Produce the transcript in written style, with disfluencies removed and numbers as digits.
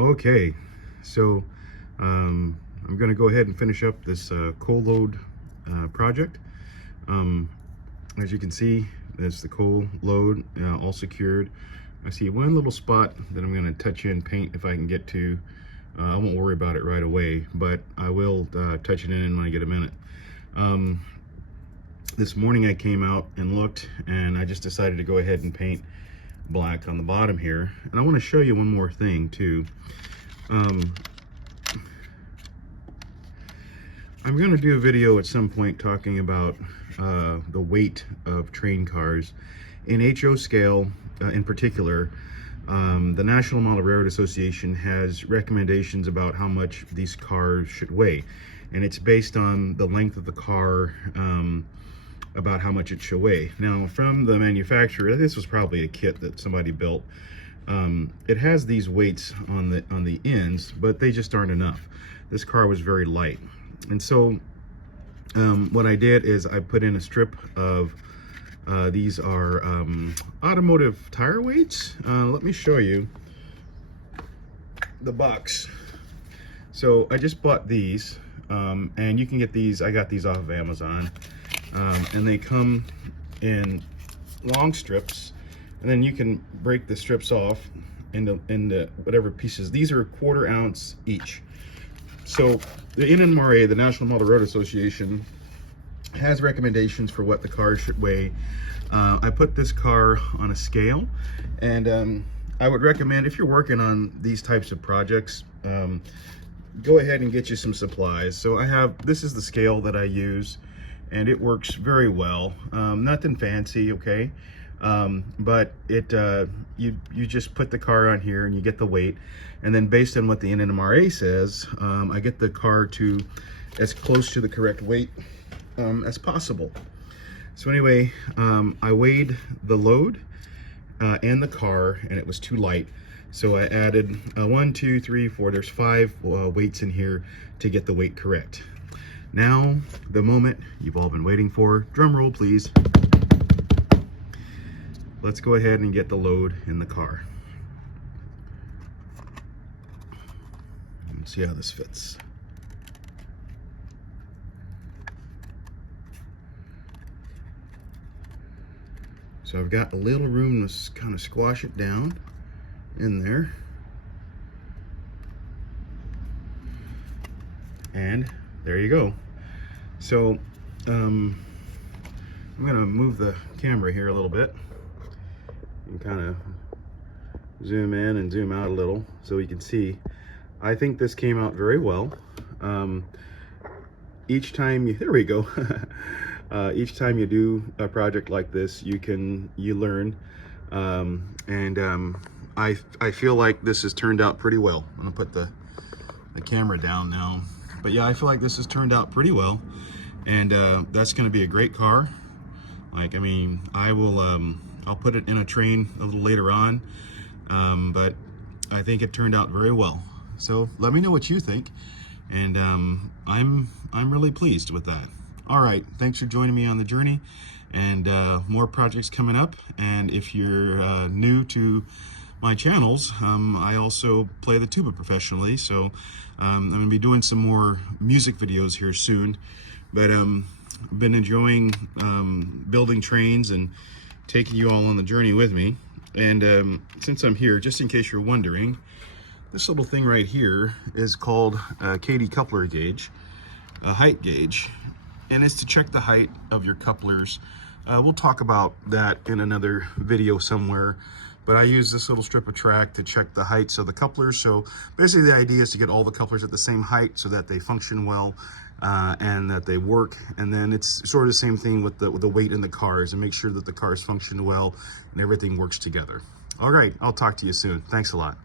Okay, so I'm going to go ahead and finish up this coal load project. As you can see, that's the coal load all secured. I see one little spot that I'm going to touch in paint if I can get to. I won't worry about it right away, but I will touch it in when I get a minute. This morning I came out and looked, and I just decided to go ahead and paint black on the bottom here. And I want to show you one more thing too. I'm going to do a video at some point talking about the weight of train cars in HO scale. In particular, the National Model Railroad Association has recommendations about how much these cars should weigh, and it's based on the length of the car, about how much it should weigh. Now, from the manufacturer, this was probably a kit that somebody built. It has these weights on the ends, but they just aren't enough. This car was very light, and so what I did is I put in a strip of these are automotive tire weights. Let me show you the box. So I just bought these, and you can get these. I got these off of Amazon, and they come in long strips, and then you can break the strips off into whatever pieces. These are 1/4 ounce each. So the NMRA, the National Model Road Association, has recommendations for what the car should weigh. I put this car on a scale, and I would recommend, if you're working on these types of projects, go ahead and get you some supplies. So this is the scale that I use, and it works very well. Nothing fancy, okay? But you just put the car on here and you get the weight, and then based on what the NMRA says, I get the car to as close to the correct weight as possible. So anyway, I weighed the load and the car, and it was too light. So I added 1, 2, 3, 4, there's 5 weights in here to get the weight correct. Now, the moment you've all been waiting for, drum roll please. Let's go ahead and get the load in the car. Let's see how this fits. So I've got a little room to kind of squash it down in there. And there you go. So I'm gonna move the camera here a little bit and kind of zoom in and zoom out a little so you can see. I think this came out very well. Each time there we go. Each time you do a project like this, you learn, and I feel like this has turned out pretty well. I'm gonna put the camera down now, but yeah, I feel like this has turned out pretty well, and that's gonna be a great car. Like, I mean, I'll put it in a train a little later on, but I think it turned out very well. So let me know what you think, and I'm really pleased with that. All right, thanks for joining me on the journey, and more projects coming up. And if you're new to my channels, I also play the tuba professionally, so I'm gonna be doing some more music videos here soon. But I've been enjoying building trains and taking you all on the journey with me. And since I'm here, just in case you're wondering, this little thing right here is called a Katie coupler gauge, a height gauge. And it's to check the height of your couplers. We'll talk about that in another video somewhere, but I use this little strip of track to check the heights of the couplers. So basically the idea is to get all the couplers at the same height so that they function well and that they work. And then it's sort of the same thing with the weight in the cars, and make sure that the cars function well and everything works together. All right, I'll talk to you soon. Thanks a lot.